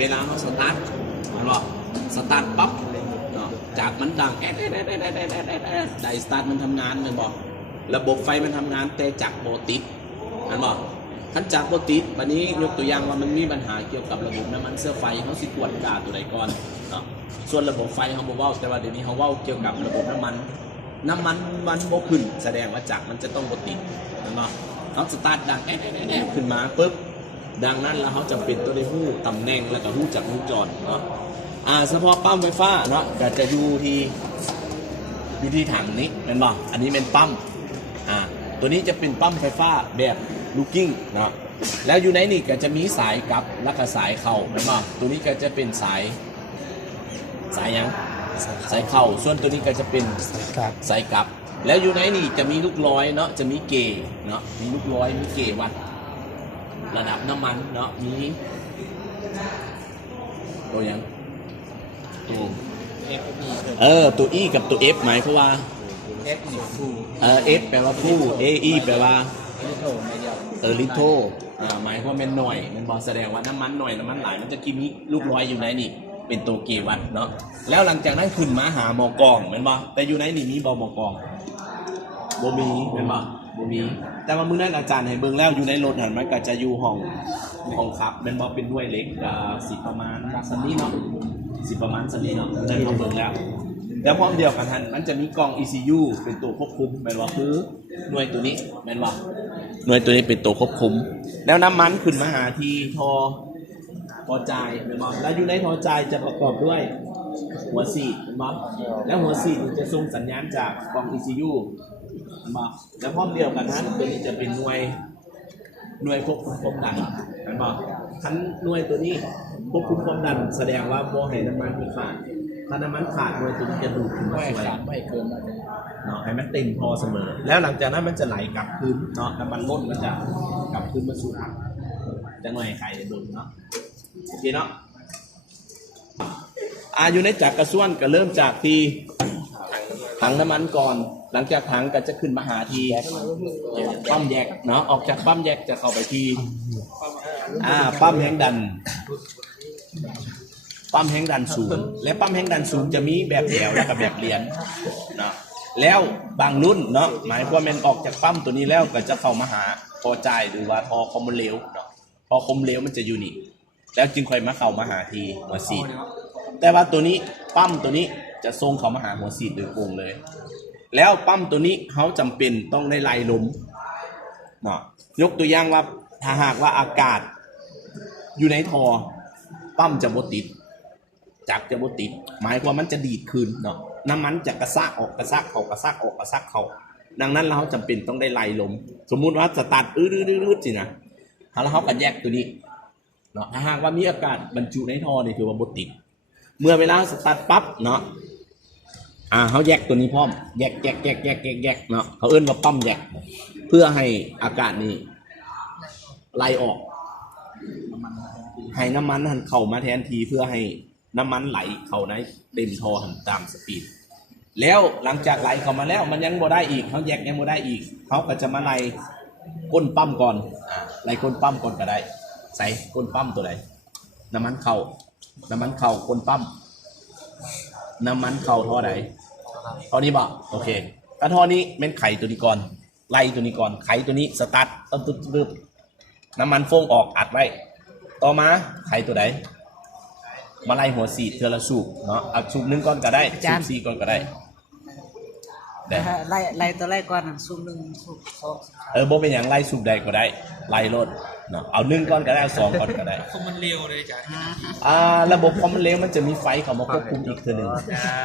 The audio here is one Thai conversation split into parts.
เวลาเขาสตาร์ทมันบอกสตาร์ทปั๊บจากมันดังได้สตาร์ทมันทำงานมันบอกระบบไฟมันทำงานแต่จากโบติดมันบอกขั้นจากโบติดวันนี้ยกตัวอย่างว่ามันมีปัญหาเกี่ยวกับระบบน้ำมันเสื้อไฟเขาสิกวดกาตัวไหนก่อนเนาะส่วนระบบไฟเขาบอกว่าแต่ว่าเดี๋ยวนี้เขาว่าเกี่ยวกับระบบน้ำมันมันโบขึ้นแสดงว่าจากมันจะต้องโบติดมันบอกเขาสตาร์ทดังขึ้นมาปุ๊บดังนั้นแล้วเขาจำเป็นต้องได้หู้ตำแหน่งแล้วก็หู้จักหู้จอดเนาะเฉพาะปั๊มไฟฟ้าเนาะก็จะอยู่ที่ถังนี้เป็นบ่อันนี้เป็นปั๊มตัวนี้จะเป็นปั๊มไฟฟ้าแบบลูกกิ้งเนาะแล้วอยู่ในนี่ก็จะมีสายกลับและก็สายเข่าเป็นบ่ตัวนี้ก็จะเป็นสายยังสายเข่าส่วนตัวนี้ก็จะเป็นสายกลับแล้วอยู่ในนี่จะมีลูกร้อยเนาะจะมีเกย์เนาะมีลูกร้อยมีเกย์วัดระดับน้ำมันเนาะมีตัวยังตัว E กับตัว F หมายความว่า F นี่ฟู F แปลว่าฟู่ E แปลว่าลิโทหมายความเป็นหน่วยมันบอกแสดงว่าน้ำมันหน่วยน้ำมันหลายมันจะกินลูกร้อยอยู่ในนี่เป็นตัวเกวัตเนาะแล้วหลังจากนั้นขึ้นมาหาหมอกองเหมือนบ่แต่อยู่ในนี่มีบ่หมอกองบ่มีเหมือนบ่บ่มีแต่ว่ามื้อนั้นอาจารย์ให้เบิ่งแล้วอยู่ในรถหันมันก็จะอยู่ห้องขับเป็นบ่เป็นด้วยเล็กสิประมาณสันนี้เนาะสิประมาณสันนี้เนาะได้มาเบิ่งแล้วพร้อมเดียวกันทันมันจะมีกล่อง ECU เป็นตัวควบคุมแม่นว่าคือหน่วยตัวนี้แม่นว่าหน่วยตัวนี้เป็นตัวควบคุมแล้วน้ำมันขึ้นมาหาที่ท่อจ่ายแม่นบ่แล้วอยู่ในท่อจ่ายจะประกอบด้วยหัวฉีดแม่นบ่แล้วหัวฉีดจะส่งสัญญาณจากกล่อง ECU แม่นบ่แล้วพร้อมเดียวกันทันตัวนี้จะเป็นหน่วยควบคุมความดันแม่นบ่คันหน่วยตัวนี้ควบคุมความดันแสดงว่าบ่ให้น้ำมันขาดถ้าน้ำมันขาดหน่วยตัวนี้จะดูดขึ้นมาช่วยไม่เกินเนาะให้มันเต็มพอเสมอแล้วหลังจากนั้นมันจะไหลกลับคืนเนาะน้ำมันล้นมันจะกลับคืนมาสู่ถังจะหน่วยไข่ในเบิ่งเนาะโอเคเนาะอยู่ในจักรกระส่วนก็เริ่มจากที่ถังน้ำมันก่อนหลังจากถังก็จะขึ้นมาหาที่ปั๊มแยกเนาะออกจากปั๊มแยกจะเข้าไปที่ปั๊มแรงดันสูงและปั๊มแรงดันสูงจะมีแบบแถวและกับแบบเหรียญเนาะแล้วบางรุ่นเนาะหมายความว่ามันออกจากปั๊มตัวนี้แล้วก็จะเข้ามาหาพอจ่ายหรือว่าพอคอมเหลวเนาะพอคอมเหลวมันจะอยู่นี่แล้วจึงค่อยมาเข้ามาหาทีหัวฉีดแต่ว่าตัวนี้ปั๊มตัวนี้จะส่งเข้ามาหาหัวฉีดโดยตรงเลยแล้วปั๊มตัวนี้เขาจำเป็นต้องได้ไล่ลมเนาะยกตัวอย่างว่าถ้าหากว่าอากาศอยู่ในท่อปั๊มจะบ่ติดจักจะบ่ติดหมายความมันจะดีดคืนเนาะน้ำมันจะกระซากออกกระซากเข้ากระซากออกกระซากเข้าดังนั้นเราจำเป็นต้องได้ไล่ลมสมมุติว่าสตาร์ทสินะแล้วเขาก็แยกตัวนี้เนาะถ้าหากว่ามีอากาศบรรจุในท่อนี่ถือว่าบ่ติดเมื่อเวลาสตาร์ทปั๊บเนาะเขาแยกตัวนี้พร้อมแยกเนาะเขาเอื้นว่าปั๊มแยกเพื่อให้อากาศนี่ไล่ออกให้น้ำมันหันเข้ามาแทนทีเพื่อให้น้ำมันไหลเข้าในเต็มท่อตามสปีดแล้วหลังจากไหลเข้ามาแล้วมันยังบ่ได้อีกเขาแยกยังบ่ได้อีกเขาก็จะมาไล่ก้นปั๊มก่อนไล่ก้นปั๊มก่อนก็ได้ใส่ก้นปั๊มตัวไหนน้ำมันเข้าก้นปั๊มน้ำมันเข้าท่อไหนท่อนี้บ่โอเคถ้าท่อนี้เป็นไข่ตัวนี้ก่อนไล่ตัวนี้ก่อนไข่ตัวนี้สตาร์ทตึ๊บน้ำมันฟงออกอัดไว้ต่อมาไข่ตัวไหนมาไล่หัวฉีดเทอละสูบเนาะสูบหนึ่งก้อนก็ได้สูบ4ก้อนก็ได้ไล่ตัวแรกก่อนสูบ1สูบ2บ่เป็นอย่างไล่สูบใดก็ได้ไล่รถเนาะเอา1ก้อนก็ได้2ก้อนก็ได้คอมมันเร็วเลยจ้ะระบบคอมมันเร็วมันจะมีไฟเข้ามาควบคุมอีกเทื่อนึง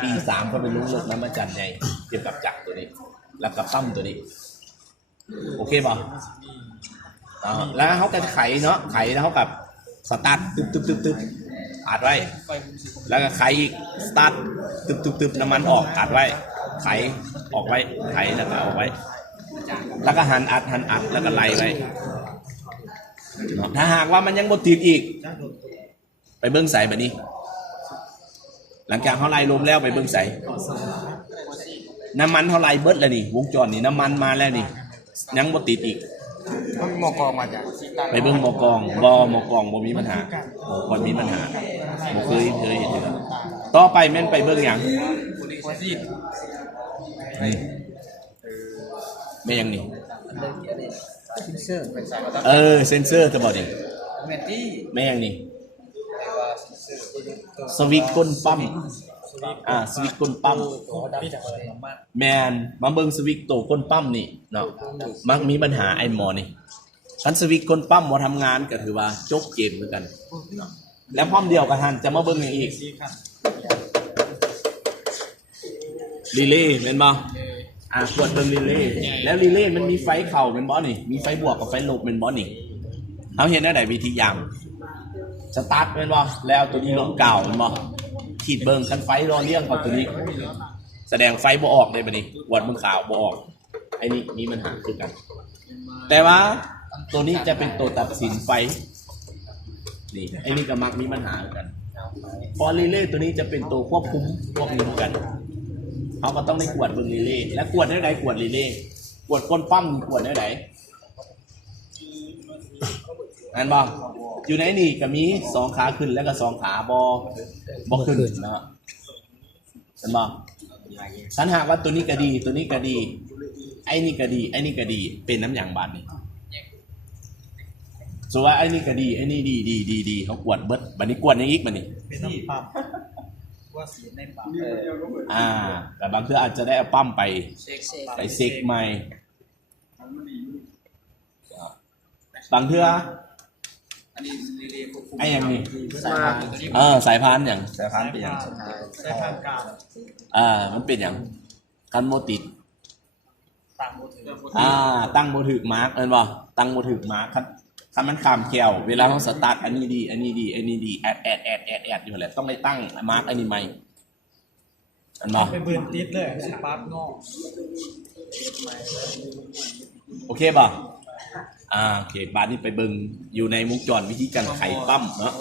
ปี3ก็เป็นลุงรถน้ำมันจันทร์ใหญ่เกี่ยวกับจักรตัวนี้แล้วก็ปั๊มตัวนี้โอเคป่ะแล้วเขาก็ไขเนาะไขแล้วเขากับสตาร์ทตึ๊บอัดไว้แล้วก็ไขอีกสตาร์ทตึ๊บน้ำมันออกอัดไว้ไขออกไว้ไขแล้วก็เอาไว้แล้วก็หันอัดแล้วก็ไล่ไว้ถ้าหากว่ามันยังบ่ติดอีกไปเบิ้งใส่แบบนี้หลังจากเขาไล่ลมแล้วไปเบิ้งใส่น้ำมันเขาไล่เบิดแล้วนี่วงจรนี่น้ำมันมาแล้วนี่ยังบ่ติดอีก ต้องมอกองมาจาก ไปเบิ่งหมอกองหมอกองบ่มีปัญหาก่อนมีปัญหาบ่เคยเห็นเด้อต่อไปแม่นไปเบิ่งหยัง หัวซีด นี่แม่หยังนี่ ซินเซอร์ เซ็นเซอร์จะบอกดิ เมนตี้ แม่หยังนี่สวิตช์ก้นปั๊มสวิตช์ก้นปั๊มแมนมาเบิ่งสวิตช์โตก้นปั๊มนี่เนาะมักมีปัญหาไอ้หมอนี่คันสวิตช์ก้นปั๊มบ่ทำงานก็ถือว่าจบเกมเหมือนกันเนาะแล้วพร้อมเดียวกันทันจะมาเบิ่งอย่างอีกรีเลย์แม่นบ่กดเบิ่งรีเลย์แล้วรีเลย์มันมีไฟเข้าแม่นบ่นี่มีไฟบวกกับไฟลบแม่นบ่นี่เฮาเห็นได้วิธีอย่างสตาร์ทแม่นบ่แล้วตัวนี้ลงเก่าแม่นบ่ขีดเบิ่งคันไฟรอเลี้ยงกับตัวนี้แสดงไฟบ่ออกเลยบัดนี้วัดเบิ่งขาวบ่ออกไอ้นี่มีปัญหาคือกันแต่ว่าตัวนี้จะเป็นตัวตัดสินไฟนี่ไอ้นี่ก็มักมีปัญหาเหมือนกันพอรีเลย์ตัวนี้จะเป็นตัวควบคุมพวกนี้เหมือนกันเขาก็ต้องได้กวดเบิ่งรีเลย์และกวดได้ไหนกวดรีเลย์กวดก้นปั้มกวดได้ไหนนั่นบ่อยู่ในนี่ก็มี2ขาขึ้นแล้วก็2ขาบ่ขึ้นนะเห็นบ่ฉันหากว่าตัวนี้ก็ดีตัวนี้ก็ดีไอ้นี่ก็ดีไอ้นี่ก็ดีเป็นน้ำอย่างบาดนี่ส่วนว่าไอ้นี่ก็ดีไอ้นี่ดีเขากวดเบิดบัดนี้กวดยังอีกบัดนี้ เป็นน้ำปั๊มว่าสีในปั๊ม แต่บางเทื่ออาจจะได้เอาปั้มไปเซ็กใหม่บางเทื่อไอ้อย่างนี้สายพานอย่างสายพานเป็นอย่าง ใช้ผ่านกลาง มันเป็นอย่างคันโมติด ต่างโมถือ ตั้งโมถึกมาร์กเห็นป่ะตั้งโมถึกมาร์กคันมันขามแควเวลาเขาสตาร์ทอันนี้ดีอันนี้ดีอันนี้ดีแอดอยู่แหละต้องได้ตั้งมาร์กอันนี้ใหม่อันป่ะ เป็นปืนติดเลยสปาร์กนอก โอเคป่ะโอเคบาร์นี้ไปเบิ่งอยู่ในวงจรวิธีการไขปั้มเนาะ